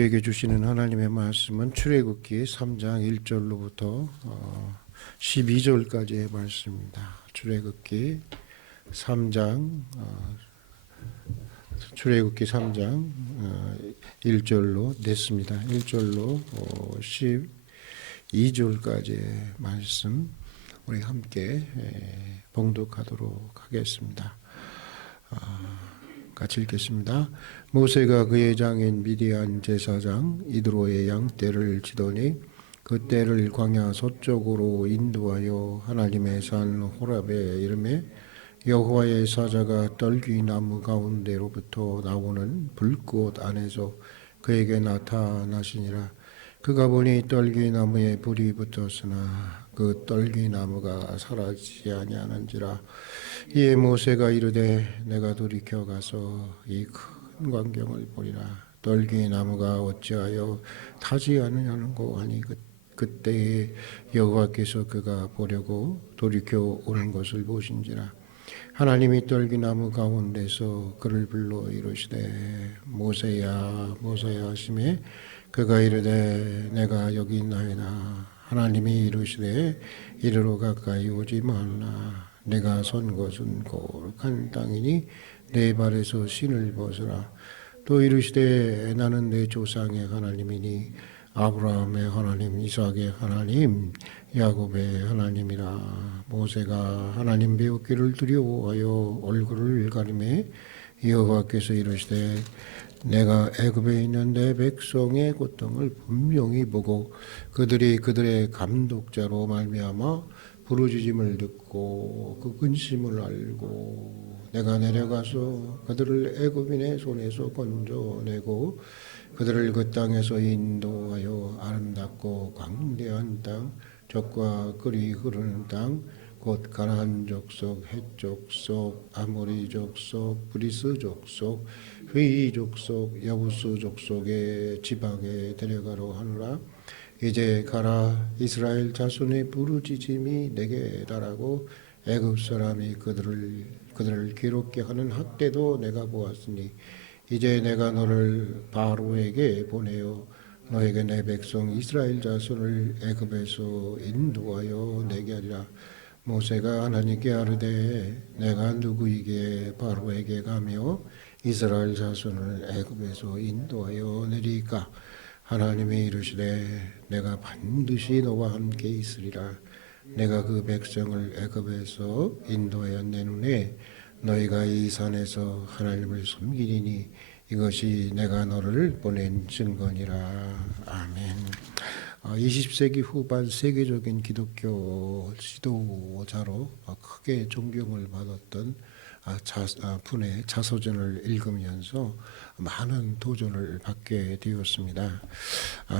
우리에게 주시는 하나님의 말씀은 출애굽기 3장 1절로부터 12절까지의 말씀입니다. 출애굽기 3장 1절로 냈습니다. 1절로 12절까지의 말씀 우리 함께 봉독하도록 하겠습니다. 같이 읽겠습니다. 모세가 그의 장인 미디안 제사장 이드로의 양떼를 치더니 그 떼를 광야 서쪽으로 인도하여 하나님의 산 호랍에 이르매 여호와의 사자가 떨기나무 가운데로부터 나오는 불꽃 안에서 그에게 나타나시니라. 그가 보니 떨기나무에 불이 붙었으나 그 떨기나무가 사라지지 아니하는지라. 이에 모세가 이르되 내가 돌이켜 가서 이 큰 광경을 보리라. 떨기나무가 어찌하여 타지 않으냐는고 하니 그때에 여호와께서 그가 보려고 돌이켜 오는 것을 보신지라. 하나님이 떨기나무 가운데서 그를 불러 이르시되 모세야 모세야 하시매 그가 이르되 내가 여기 있나이다. 하나님이 이르시되 이리로 가까이 오지 말라. 내가 선 곳은 거룩한 땅이니 내 발에서 신을 벗으라. 또 이르시되 나는 내 조상의 하나님이니 아브라함의 하나님, 이삭의 하나님, 야곱의 하나님이라. 모세가 하나님 배우기를 두려워하여 얼굴을 가리매 여호와께서 이르시되 내가 애굽에 있는 내 백성의 고통을 분명히 보고 그들이 그들의 감독자로 말미암아 부르짖음을 듣고 그 근심을 알고 내가 내려가서 그들을 애굽인의 손에서 건져내고 그들을 그 땅에서 인도하여 아름답고 광대한 땅, 젖과 꿀이 흐르는 땅, 곧 가나안 족속, 헷 족속, 아모리 족속, 브리스 족속, 회이 족속, 여부스 족속의 지방에 데려가려 하노라. 이제 가라. 이스라엘 자손의 부르짖음이 내게 달하고 애굽 사람이 그들을 괴롭게 하는 학대도 내가 보았으니 이제 내가 너를 바로에게 보내어 너에게 내 백성 이스라엘 자손을 애굽에서 인도하여 내게 하리라. 모세가 하나님께 아뢰되 내가 누구에게 바로에게 가며 이스라엘 자손을 애굽에서 인도하여 내리까? 하나님이 이르시되 내가 반드시 너와 함께 있으리라. 내가 그 백성을 애굽에서 인도하여 내누네 너희가 이 산에서 하나님을 섬기리니 이것이 내가 너를 보낸 증거니라. 아멘. 20세기 후반 세계적인 기독교 지도자로 크게 존경을 받았던 분의 자서전을 읽으면서 많은 도전을 받게 되었습니다.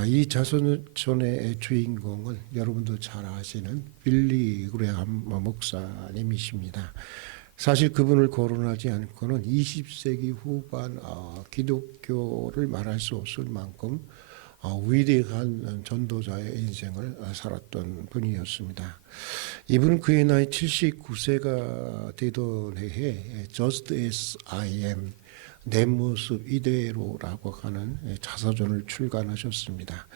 이 자서전의 주인공은 여러분도 잘 아시는 빌리 그레함 목사님이십니다. 사실 그분을 거론하지 않고는 20세기 후반 기독교를 말할 수 없을 만큼 위대한 전도자의 인생을 살았던 분이었습니다. 이분은 그의 나이 79세가 되던 해에 Just as I am, 내 모습 이대로라고 하는 자서전을 출간하셨습니다.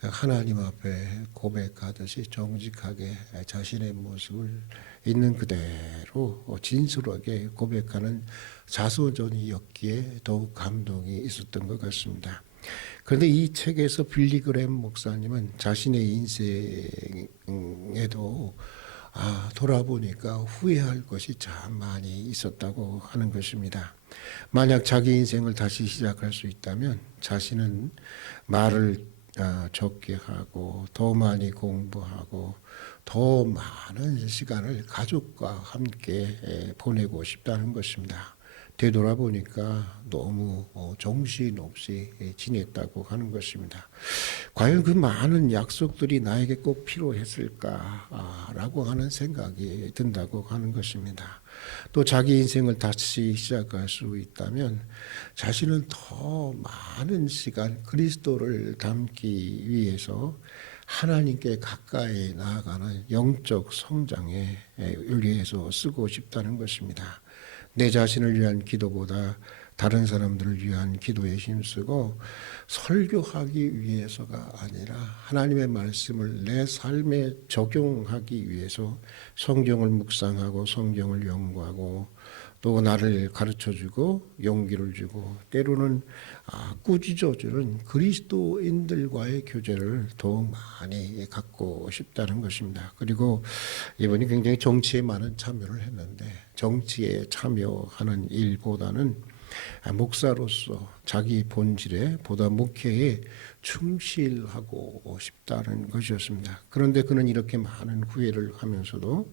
하나님 앞에 고백하듯이 정직하게 자신의 모습을 있는 그대로 진솔하게 고백하는 자서전이었기에 더욱 감동이 있었던 것 같습니다. 그런데 이 책에서 빌리 그레함 목사님은 자신의 인생에도 돌아보니까 후회할 것이 참 많이 있었다고 하는 것입니다. 만약 자기 인생을 다시 시작할 수 있다면 자신은 말을 적게 하고 더 많이 공부하고 더 많은 시간을 가족과 함께 보내고 싶다는 것입니다. 되돌아보니까 너무 정신없이 지냈다고 하는 것입니다. 과연 그 많은 약속들이 나에게 꼭 필요했을까라고 하는 생각이 든다고 하는 것입니다. 또 자기 인생을 다시 시작할 수 있다면 자신은 더 많은 시간 그리스도를 닮기 위해서 하나님께 가까이 나아가는 영적 성장에 위해서 쓰고 싶다는 것입니다. 내 자신을 위한 기도보다 다른 사람들을 위한 기도에 힘쓰고 설교하기 위해서가 아니라 하나님의 말씀을 내 삶에 적용하기 위해서 성경을 묵상하고 성경을 연구하고 또 나를 가르쳐주고 용기를 주고 때로는 꾸짖어주는 그리스도인들과의 교제를 더욱 많이 갖고 싶다는 것입니다. 그리고 이번이 굉장히 정치에 많은 참여를 했는데 정치에 참여하는 일보다는 목사로서 자기 본질에 보다 목회에 충실하고 싶다는 것이었습니다. 그런데 그는 이렇게 많은 후회를 하면서도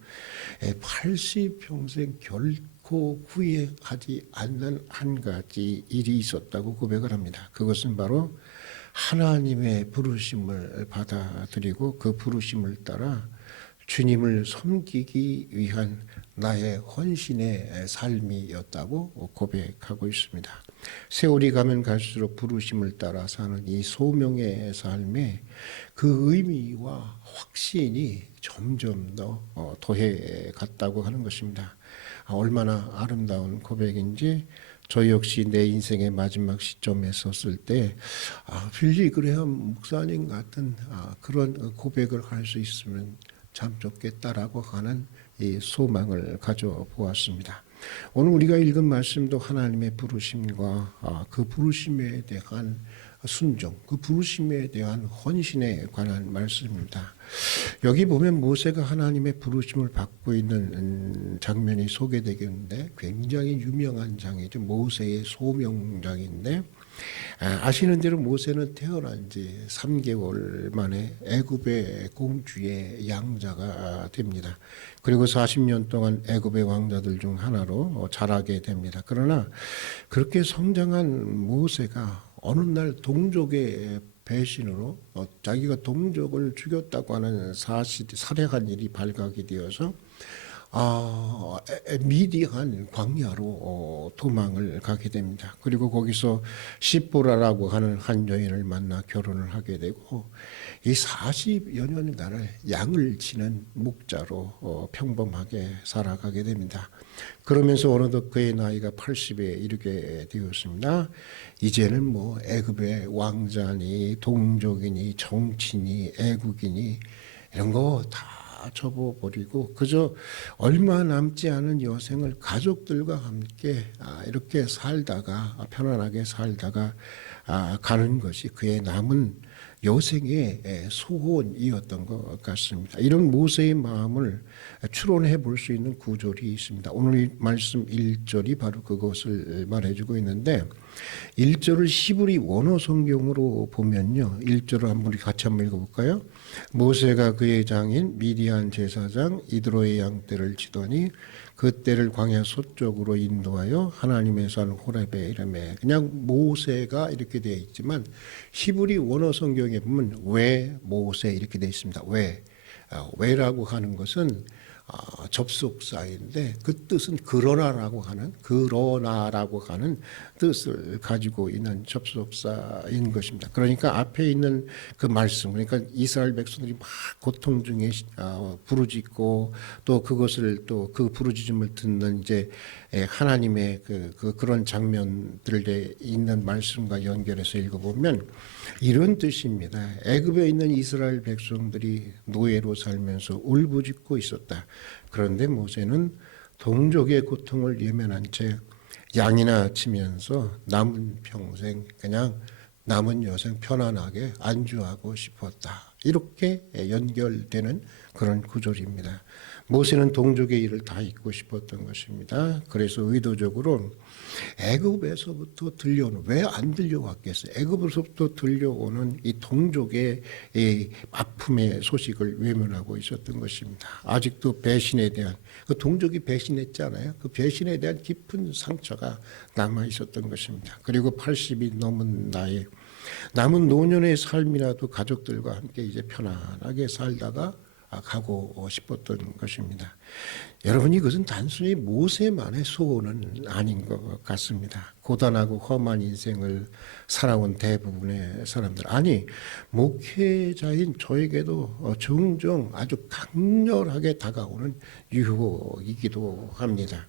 80평생 결코 후회하지 않는 한 가지 일이 있었다고 고백을 합니다. 그것은 바로 하나님의 부르심을 받아들이고 그 부르심을 따라 주님을 섬기기 위한 나의 헌신의 삶이었다고 고백하고 있습니다. 세월이 가면 갈수록 부르심을 따라 사는 이 소명의 삶에 그 의미와 확신이 점점 더 더해 갔다고 하는 것입니다. 얼마나 아름다운 고백인지 저 역시 내 인생의 마지막 시점에 섰을 때 빌리 그레엄 목사님 같은 그런 고백을 할 수 있으면 참 좋겠다라고 하는 이 소망을 가져보았습니다. 오늘 우리가 읽은 말씀도 하나님의 부르심과 그 부르심에 대한 순종, 그 부르심에 대한 헌신에 관한 말씀입니다. 여기 보면 모세가 하나님의 부르심을 받고 있는 장면이 소개되겠는데 굉장히 유명한 장이죠. 모세의 소명장인데 아시는 대로 모세는 태어난 지 3개월 만에 애굽의 공주의 양자가 됩니다. 그리고 40년 동안 애굽의 왕자들 중 하나로 자라게 됩니다. 그러나 그렇게 성장한 모세가 어느 날 동족의 배신으로 자기가 동족을 죽였다고 하는 살해한 일이 발각이 되어서 미디안 광야로 도망을 가게 됩니다. 그리고 거기서 시보라라고 하는 한 여인을 만나 결혼을 하게 되고 이 40여 년간을 양을 치는 목자로 평범하게 살아가게 됩니다. 그러면서 어느덧 그의 나이가 80에 이르게 되었습니다. 이제는 뭐 애굽의 왕자니 동족이니 정치니 애국이니 이런 거 다 접어버리고 그저 얼마 남지 않은 여생을 가족들과 함께 이렇게 살다가 편안하게 살다가 가는 것이 그의 남은 여생의 소원이었던 것 같습니다. 이런 모세의 마음을 추론해 볼 수 있는 구절이 있습니다. 오늘 말씀 1절이 바로 그것을 말해주고 있는데 1절을 히브리 원어 성경으로 보면요. 1절을 한번 같이 한번 읽어볼까요? 모세가 그의 장인 미디안 제사장 이드로의 양떼를 치더니 그 떼를 광야 서쪽으로 인도하여 하나님의 산 호렙에 이르매 그냥 모세가 이렇게 되어 있지만 히브리 원어 성경에 보면 왜 모세 이렇게 되어 있습니다. 왜라고 하는 것은 접속사인데 그 뜻은 그러나라고 하는 뜻을 가지고 있는 접속사인 것입니다. 그러니까 앞에 있는 그 말씀, 그러니까 이스라엘 백성들이 막 고통 중에 부르짖고 또 그것을 또 그 부르짖음을 듣는 이제 하나님의 그런 장면들에 있는 말씀과 연결해서 읽어보면 이런 뜻입니다. 애굽에 있는 이스라엘 백성들이 노예로 살면서 울부짖고 있었다. 그런데 모세는 동족의 고통을 예면한 채 양이나 치면서 남은 평생 그냥 남은 여생 편안하게 안주하고 싶었다. 이렇게 연결되는 그런 구절입니다. 모세는 동족의 일을 다 잊고 싶었던 것입니다. 그래서 의도적으로 애굽에서부터 들려오는 왜 안 들려왔겠어요? 애굽에서부터 들려오는 이 동족의 이 아픔의 소식을 외면하고 있었던 것입니다. 아직도 배신에 대한 그 동족이 배신했잖아요. 그 배신에 대한 깊은 상처가 남아 있었던 것입니다. 그리고 80이 넘은 나이 남은 노년의 삶이라도 가족들과 함께 이제 편안하게 살다가 가고 싶었던 것입니다. 여러분 이것은 단순히 모세만의 소원은 아닌 것 같습니다. 고단하고 험한 인생을 살아온 대부분의 사람들 아니 목회자인 저에게도 종종 아주 강렬하게 다가오는 유혹이기도 합니다.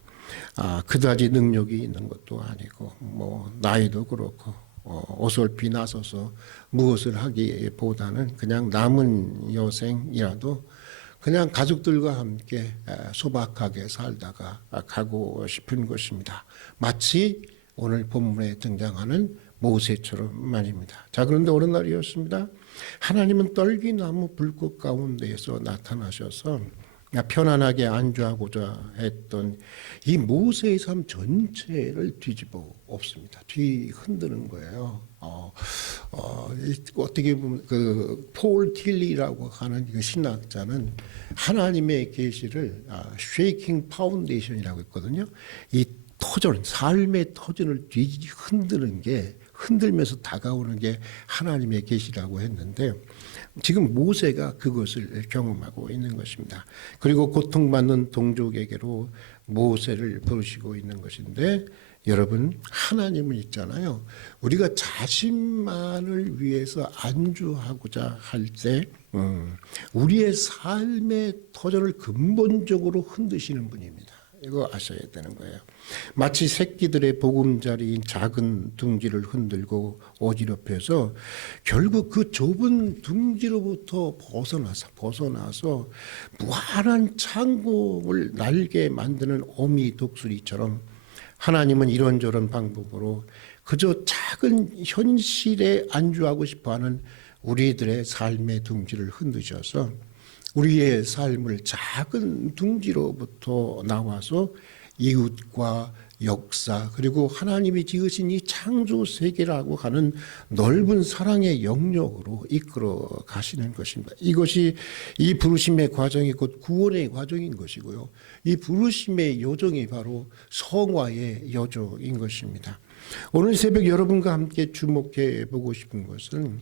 그다지 능력이 있는 것도 아니고 나이도 그렇고 어설피 나서서 무엇을 하기보다는 그냥 남은 여생이라도 그냥 가족들과 함께 소박하게 살다가 가고 싶은 것입니다. 마치 오늘 본문에 등장하는 모세처럼 말입니다. 자, 그런데 어느 날이었습니다. 하나님은 떨기나무 불꽃 가운데에서 나타나셔서 편안하게 안주하고자 했던 이 모세의 삶 전체를 뒤집어 엎습니다. 뒤흔드는 거예요. 어떻게 보면 폴 틸리라고 하는 그 신학자는 하나님의 계시를 쉐이킹 파운데이션이라고 했거든요. 이 터전, 삶의 터전을 뒤흔드는 게, 흔들면서 다가오는 게 하나님의 계시라고 했는데 지금 모세가 그것을 경험하고 있는 것입니다. 그리고 고통받는 동족에게로 모세를 부르시고 있는 것인데, 여러분, 하나님은 있잖아요. 우리가 자신만을 위해서 안주하고자 할 때 우리의 삶의 터전을 근본적으로 흔드시는 분입니다. 이거 아셔야 되는 거예요. 마치 새끼들의 보금자리인 작은 둥지를 흔들고 어지럽혀서 결국 그 좁은 둥지로부터 벗어나서 무한한 창공을 날게 만드는 어미 독수리처럼 하나님은 이런저런 방법으로 그저 작은 현실에 안주하고 싶어하는 우리들의 삶의 둥지를 흔드셔서 우리의 삶을 작은 둥지로부터 나와서 이웃과 역사, 그리고 하나님이 지으신 이 창조 세계라고 하는 넓은 사랑의 영역으로 이끌어 가시는 것입니다. 이것이 이 부르심의 과정이 곧 구원의 과정인 것이고요. 이 부르심의 여정이 바로 성화의 여정인 것입니다. 오늘 새벽 여러분과 함께 주목해 보고 싶은 것은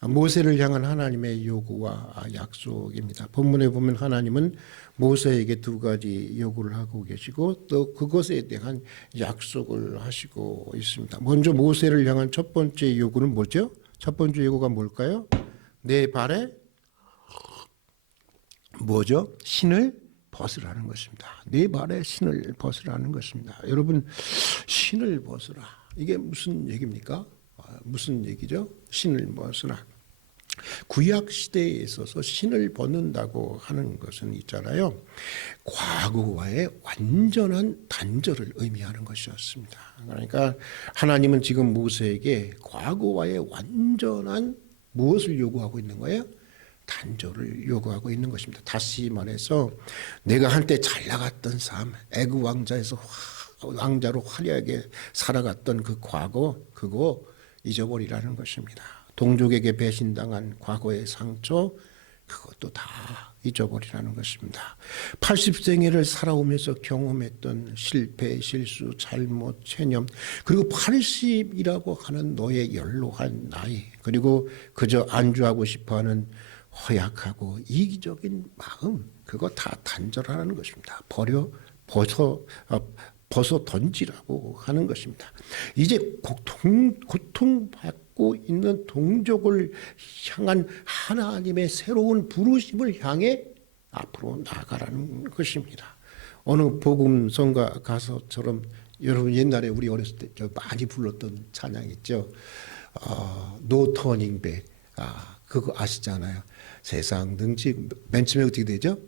모세를 향한 하나님의 요구와 약속입니다. 본문에 보면 하나님은 모세에게 두 가지 요구를 하고 계시고 또 그것에 대한 약속을 하시고 있습니다. 먼저 모세를 향한 첫 번째 요구는 뭐죠? 첫 번째 요구가 뭘까요? 내 발에 뭐죠? 신을 벗으라는 것입니다. 내 발에 신을 벗으라는 것입니다. 여러분, 신을 벗으라. 이게 무슨 얘기입니까? 무슨 얘기죠? 신을 벗으라. 구약 시대에 있어서 신을 벗는다고 하는 것은 있잖아요. 과거와의 완전한 단절을 의미하는 것이었습니다. 그러니까 하나님은 지금 모세에게 과거와의 완전한 무엇을 요구하고 있는 거예요? 단절을 요구하고 있는 것입니다. 다시 말해서 내가 한때 잘 나갔던 삶, 애굽 왕자로 화려하게 살아갔던 그 과거, 그거 잊어버리라는 것입니다. 동족에게 배신당한 과거의 상처, 그것도 다 잊어버리라는 것입니다. 80생애를 살아오면서 경험했던 실패, 실수, 잘못, 체념, 그리고 80이라고 하는 너의 연로한 나이, 그리고 그저 안주하고 싶어하는 허약하고 이기적인 마음, 그거 다 단절하라는 것입니다. 벗어 던지라고 하는 것입니다. 이제 고통받고 있는 동족을 향한 하나님의 새로운 부르심을 향해 앞으로 나아가라는 것입니다. 어느 복음성가 가사처럼, 여러분 옛날에 우리 어렸을 때 많이 불렀던 찬양 있죠. No turning back. 그거 아시잖아요. 세상 등지 맨 처음에 어떻게 되죠?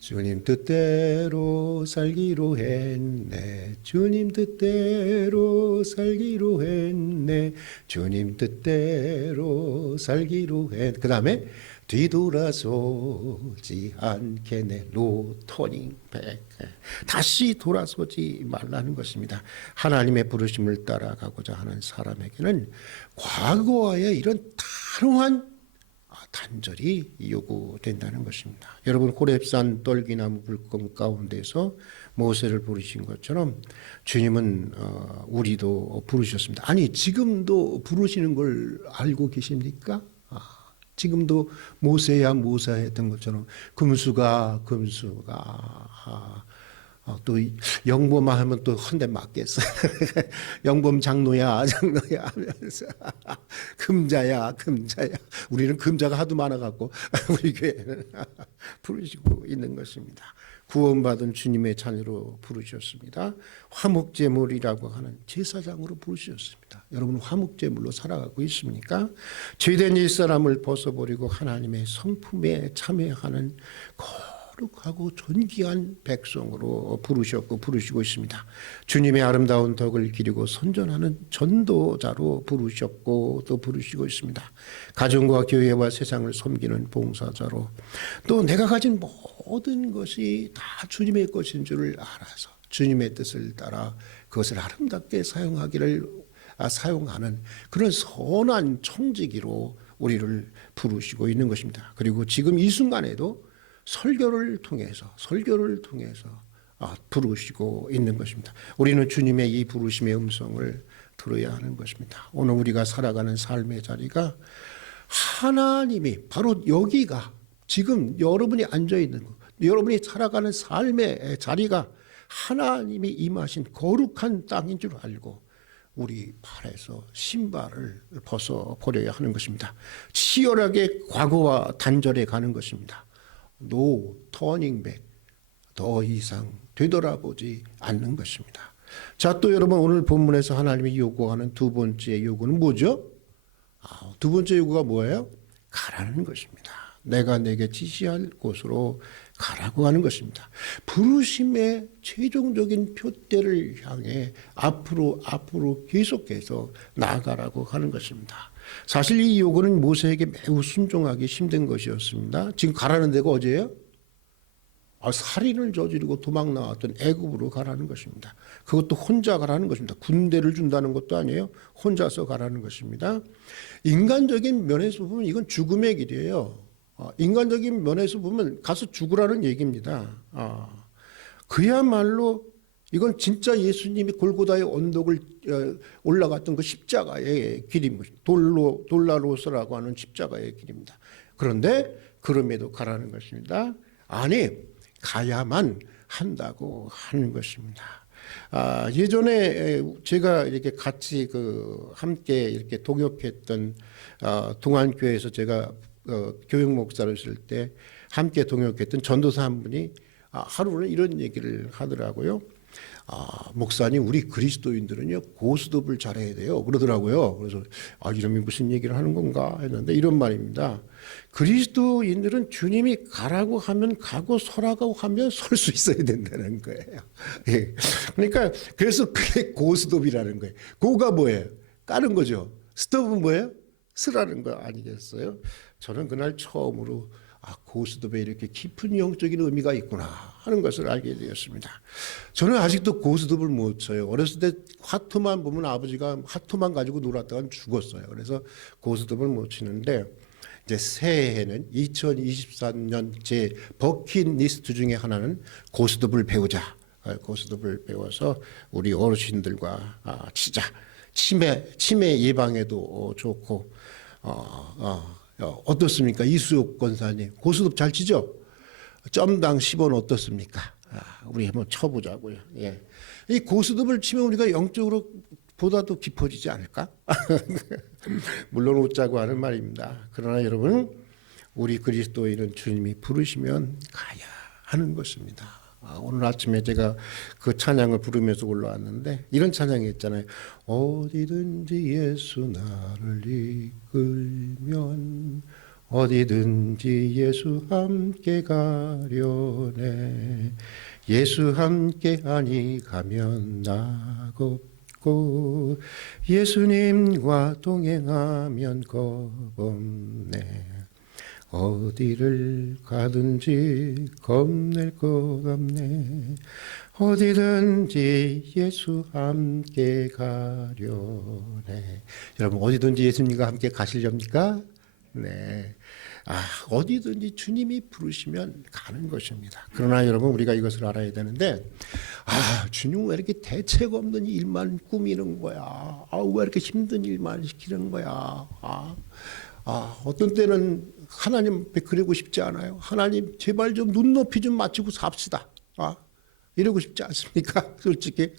주님 뜻대로 살기로 했네. 주님 뜻대로 살기로 했네. 주님 뜻대로 살기로 했네. 그 다음에 뒤돌아서지 않겠네. No turning back. 다시 돌아서지 말라는 것입니다. 하나님의 부르심을 따라가고자 하는 사람에게는 과거와의 이런 단호한 단절이 요구된다는 것입니다. 여러분, 호렙산 떨기나무 불꽃 가운데서 모세를 부르신 것처럼 주님은 우리도 부르셨습니다. 아니, 지금도 부르시는 걸 알고 계십니까? 지금도 모세야 모사했던 것처럼 금수가 또 영범아 하면 또 한 대 맞겠어. 영범 장로야 하면서 금자야. 우리는 금자가 하도 많아갖고 우리 교회는 부르시고 있는 것입니다. 구원받은 주님의 자녀로 부르셨습니다. 화목제물이라고 하는 제사장으로 부르셨습니다. 여러분 화목제물로 살아가고 있습니까? 죄된 옛사람을 벗어버리고 하나님의 성품에 참여하는 거룩하고 존귀한 백성으로 부르셨고 부르시고 있습니다. 주님의 아름다운 덕을 기리고 선전하는 전도자로 부르셨고 또 부르시고 있습니다. 가정과 교회와 세상을 섬기는 봉사자로, 또 내가 가진 모든 것이 다 주님의 것인 줄을 알아서 주님의 뜻을 따라 그것을 아름답게 사용하는 그런 선한 청지기로 우리를 부르시고 있는 것입니다. 그리고 지금 이 순간에도 설교를 통해서 부르시고 있는 것입니다. 우리는 주님의 이 부르심의 음성을 들어야 하는 것입니다. 오늘 우리가 살아가는 삶의 자리가 하나님이 바로 여기가 지금 여러분이 앉아 있는 것, 여러분이 살아가는 삶의 자리가 하나님이 임하신 거룩한 땅인 줄 알고 우리 발에서 신발을 벗어버려야 하는 것입니다. 치열하게 과거와 단절해 가는 것입니다. No turning back. 더 이상 되돌아보지 않는 것입니다. 자, 또 여러분 오늘 본문에서 하나님이 요구하는 두 번째 요구는 뭐죠? 두 번째 요구가 뭐예요? 가라는 것입니다. 내가 내게 지시할 곳으로 가라고 하는 것입니다. 부르심의 최종적인 표대를 향해 앞으로 계속해서 나아가라고 하는 것입니다. 사실 이 요구는 모세에게 매우 순종하기 힘든 것이었습니다. 지금 가라는 데가 어디예요? 살인을 저지르고 도망 나왔던 애굽으로 가라는 것입니다. 그것도 혼자 가라는 것입니다. 군대를 준다는 것도 아니에요. 혼자서 가라는 것입니다. 인간적인 면에서 보면 이건 죽음의 길이에요. 인간적인 면에서 보면 가서 죽으라는 얘기입니다. 그야말로 이건 진짜 예수님이 골고다의 언덕을 올라갔던 그 십자가의 길입니다. 돌라로스라고 하는 십자가의 길입니다. 그런데 그럼에도 가라는 것입니다. 아니, 가야만 한다고 하는 것입니다. 예전에 제가 이렇게 같이 함께 이렇게 동역했던 동안교회에서 제가 교육 목사를 쓸 때 함께 동역했던 전도사 한 분이 하루는 이런 얘기를 하더라고요. 목사님, 우리 그리스도인들은요 고스톱을 잘해야 돼요 그러더라고요. 그래서 이름이 무슨 얘기를 하는 건가 했는데 이런 말입니다. 그리스도인들은 주님이 가라고 하면 가고 서라고 하면 설 수 있어야 된다는 거예요. 예. 그러니까 그래서 그게 고스톱이라는 거예요. 고가 뭐예요? 까는 거죠. 스톱은 뭐예요? 쓰라는 거 아니겠어요? 저는 그날 처음으로 고스톱에 이렇게 깊은 영적인 의미가 있구나 하는 것을 알게 되었습니다. 저는 아직도 고스톱을 못 쳐요. 어렸을 때 화투만 보면 아버지가 화투만 가지고 놀았다가 죽었어요. 그래서 고스톱을 못 치는데 이제 새해에는 2023년 제 버킷리스트 중에 하나는 고스톱을 배우자. 고스톱을 배워서 우리 어르신들과 치자. 치매 예방에도 좋고 어떻습니까? 이수옥 권사님 고스톱 잘 치죠? 점당 10원 어떻습니까? 우리 한번 쳐보자고요. 예. 이 고스톱을 치면 우리가 영적으로 보다도 깊어지지 않을까? 물론 웃자고 하는 말입니다. 그러나 여러분, 우리 그리스도인은 주님이 부르시면 가야 하는 것입니다. 오늘 아침에 제가 그 찬양을 부르면서 올라왔는데 이런 찬양이 있잖아요. 어디든지 예수 나를 이끌면 어디든지 예수 함께 가려네. 예수 함께 아니 가면 나겁고 예수님과 동행하면 겁없네. 어디를 가든지 겁낼 것 없네. 어디든지 예수 함께 가려네. 여러분 어디든지 예수님과 함께 가시렵니까? 네. 어디든지 주님이 부르시면 가는 것입니다. 그러나 여러분 우리가 이것을 알아야 되는데 주님 왜 이렇게 대책 없는 일만 꾸미는 거야? 왜 이렇게 힘든 일만 시키는 거야? 어떤 때는 하나님 앞에 그러고 싶지 않아요. 하나님 제발 좀 눈높이 좀 맞추고 삽시다. 이러고 싶지 않습니까? 솔직히.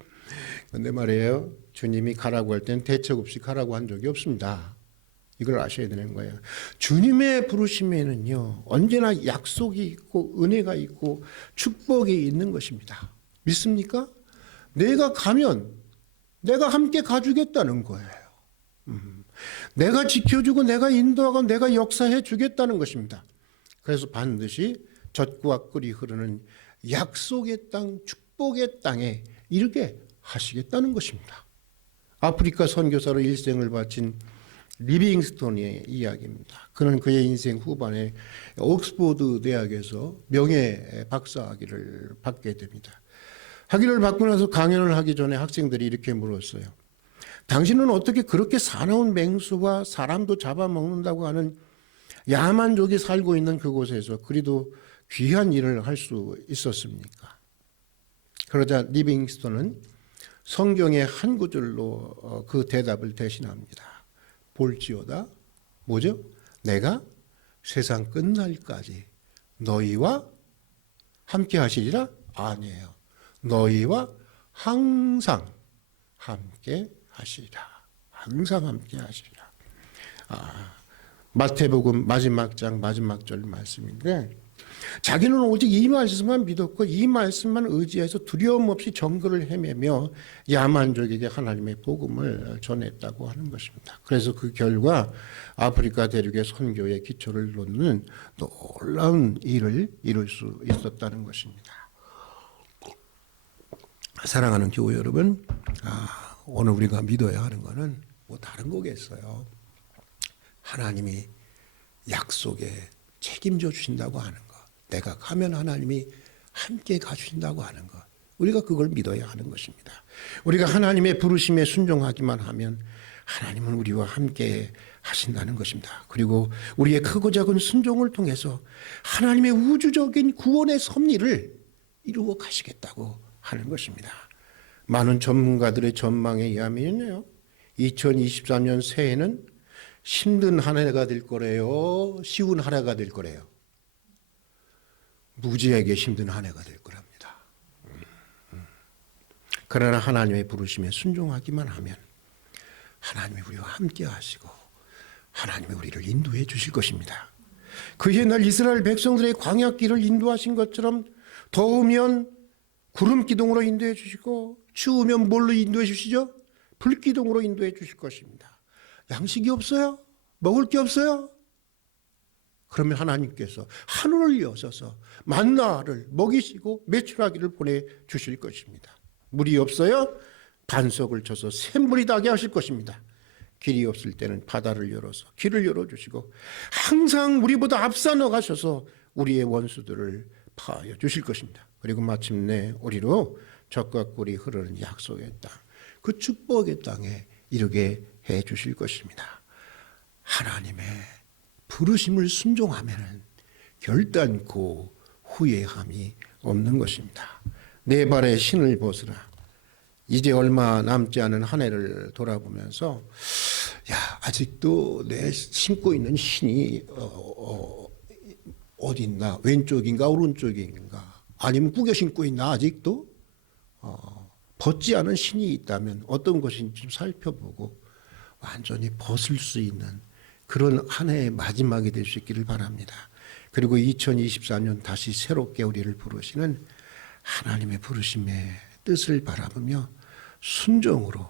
근데 말이에요. 주님이 가라고 할 때는 대책 없이 가라고 한 적이 없습니다. 이걸 아셔야 되는 거예요. 주님의 부르심에는요, 언제나 약속이 있고 은혜가 있고 축복이 있는 것입니다. 믿습니까? 내가 가면 내가 함께 가주겠다는 거예요. 내가 지켜주고 내가 인도하고 내가 역사해 주겠다는 것입니다. 그래서 반드시 젖과 꿀이 흐르는 약속의 땅, 축복의 땅에 이르게 하시겠다는 것입니다. 아프리카 선교사로 일생을 바친 리빙스톤의 이야기입니다. 그는 그의 인생 후반에 옥스포드 대학에서 명예 박사학위를 받게 됩니다. 학위를 받고 나서 강연을 하기 전에 학생들이 이렇게 물었어요. 당신은 어떻게 그렇게 사나운 맹수와 사람도 잡아먹는다고 하는 야만족이 살고 있는 그곳에서 그리도 귀한 일을 할 수 있었습니까? 그러자 리빙스톤은 성경의 한 구절로 그 대답을 대신합니다. 볼지어다, 뭐죠? 내가 세상 끝날까지 너희와 함께 하시리라? 아니에요. 너희와 항상 함께 하시리라. 항상 함께 하시리라. 마태복음 마지막 장 마지막 절 말씀인데, 자기는 오직 이 말씀만 믿었고 이 말씀만 의지해서 두려움 없이 정글을 헤매며 야만족에게 하나님의 복음을 전했다고 하는 것입니다. 그래서 그 결과 아프리카 대륙의 선교의 기초를 놓는 놀라운 일을 이룰 수 있었다는 것입니다. 사랑하는 교회 여러분, 오늘 우리가 믿어야 하는 것은 뭐 다른 거겠어요. 하나님이 약속에 책임져 주신다고 하는 것, 내가 가면 하나님이 함께 가주신다고 하는 것, 우리가 그걸 믿어야 하는 것입니다. 우리가 하나님의 부르심에 순종하기만 하면 하나님은 우리와 함께 하신다는 것입니다. 그리고 우리의 크고 작은 순종을 통해서 하나님의 우주적인 구원의 섭리를 이루어 가시겠다고 하는 것입니다. 많은 전문가들의 전망에 의하면요, 2023년 새해는 힘든 한 해가 될 거래요? 쉬운 한 해가 될 거래요? 무지하게 힘든 한 해가 될 거랍니다. 그러나 하나님의 부르심에 순종하기만 하면 하나님이 우리와 함께 하시고 하나님이 우리를 인도해 주실 것입니다. 그 옛날 이스라엘 백성들의 광야길을 인도하신 것처럼 더우면 구름 기둥으로 인도해 주시고 추우면 뭘로 인도해 주시죠? 불 기둥으로 인도해 주실 것입니다. 양식이 없어요? 먹을 게 없어요? 그러면 하나님께서 하늘을 여셔서 만나를 먹이시고 메추라기를 보내주실 것입니다. 물이 없어요? 반석을 쳐서 샘물이 나게 하실 것입니다. 길이 없을 때는 바다를 열어서 길을 열어주시고 항상 우리보다 앞서 나가셔서 우리의 원수들을 파하여 주실 것입니다. 그리고 마침내 우리로 젖과 꿀이 흐르는 약속의 땅, 그 축복의 땅에 이르게 해 주실 것입니다. 하나님의 부르심을 순종하면 결단코 후회함이 없는 것입니다. 내 발에 신을 벗으라. 이제 얼마 남지 않은 한 해를 돌아보면서 아직도 내 신고 있는 신이 어디 있나? 왼쪽인가 오른쪽인가? 아니면 구겨 신고 있나? 아직도? 벗지 않은 신이 있다면 어떤 것인지 좀 살펴보고 완전히 벗을 수 있는 그런 한 해의 마지막이 될 수 있기를 바랍니다. 그리고 2024년 다시 새롭게 우리를 부르시는 하나님의 부르심의 뜻을 바라보며 순종으로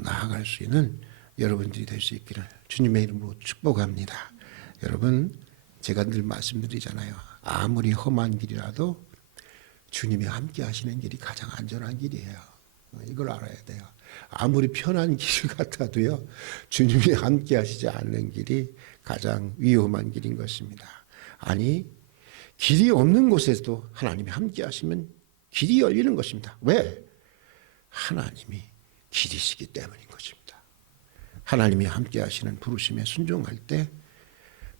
나아갈 수 있는 여러분들이 될 수 있기를 주님의 이름으로 축복합니다. 여러분, 제가 늘 말씀드리잖아요. 아무리 험한 길이라도 주님이 함께 하시는 길이 가장 안전한 길이에요. 이걸 알아야 돼요. 아무리 편한 길 같아도요, 주님이 함께 하시지 않는 길이 가장 위험한 길인 것입니다. 아니, 길이 없는 곳에서도 하나님이 함께 하시면 길이 열리는 것입니다. 왜? 하나님이 길이시기 때문인 것입니다. 하나님이 함께 하시는 부르심에 순종할 때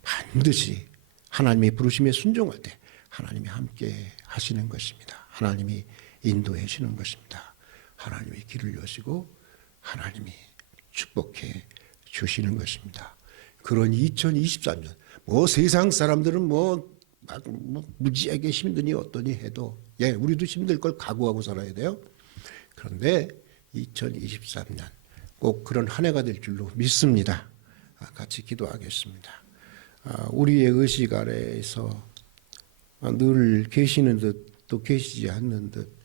반드시 하나님의 부르심에 순종할 때 하나님이 함께 하시는 것입니다. 하나님이 인도해 주시는 것입니다. 하나님이 길을 여시고 하나님이 축복해 주시는 것입니다. 그런 2023년, 세상 사람들은 무지하게 힘드니 어떠니 해도, 우리도 힘들 걸 각오하고 살아야 돼요. 그런데 2023년 꼭 그런 한 해가 될 줄로 믿습니다. 같이 기도하겠습니다. 우리의 의식 아래에서 늘 계시는 듯 또 계시지 않는 듯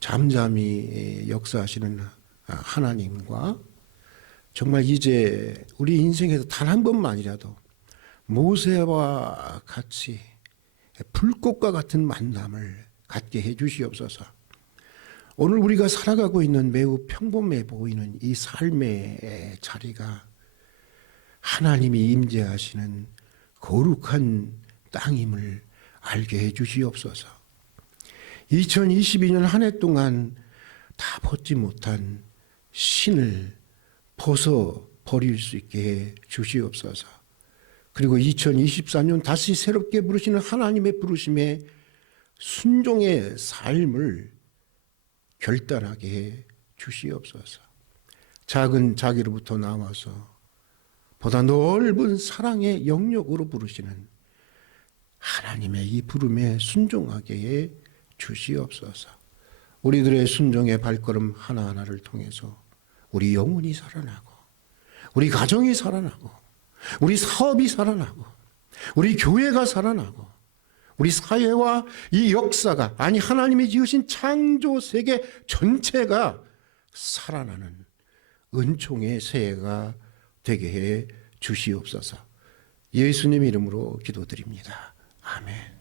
잠잠히 역사하시는 하나님과 정말 이제 우리 인생에서 단 한 번만이라도 모세와 같이 불꽃과 같은 만남을 갖게 해 주시옵소서. 오늘 우리가 살아가고 있는 매우 평범해 보이는 이 삶의 자리가 하나님이 임재하시는 거룩한 땅임을 알게 해 주시옵소서. 2022년 한 해 동안 다 벗지 못한 신을 벗어 버릴 수 있게 해 주시옵소서. 그리고 2024년 다시 새롭게 부르시는 하나님의 부르심에 순종의 삶을 결단하게 해 주시옵소서. 작은 자기로부터 나와서 보다 넓은 사랑의 영역으로 부르시는 하나님의 이 부름에 순종하게 해 주시옵소서. 우리들의 순종의 발걸음 하나하나를 통해서 우리 영혼이 살아나고 우리 가정이 살아나고 우리 사업이 살아나고 우리 교회가 살아나고 우리 사회와 이 역사가 아니 하나님이 지으신 창조 세계 전체가 살아나는 은총의 새해가 되게 해 주시옵소서. 예수님 이름으로 기도드립니다. 아멘.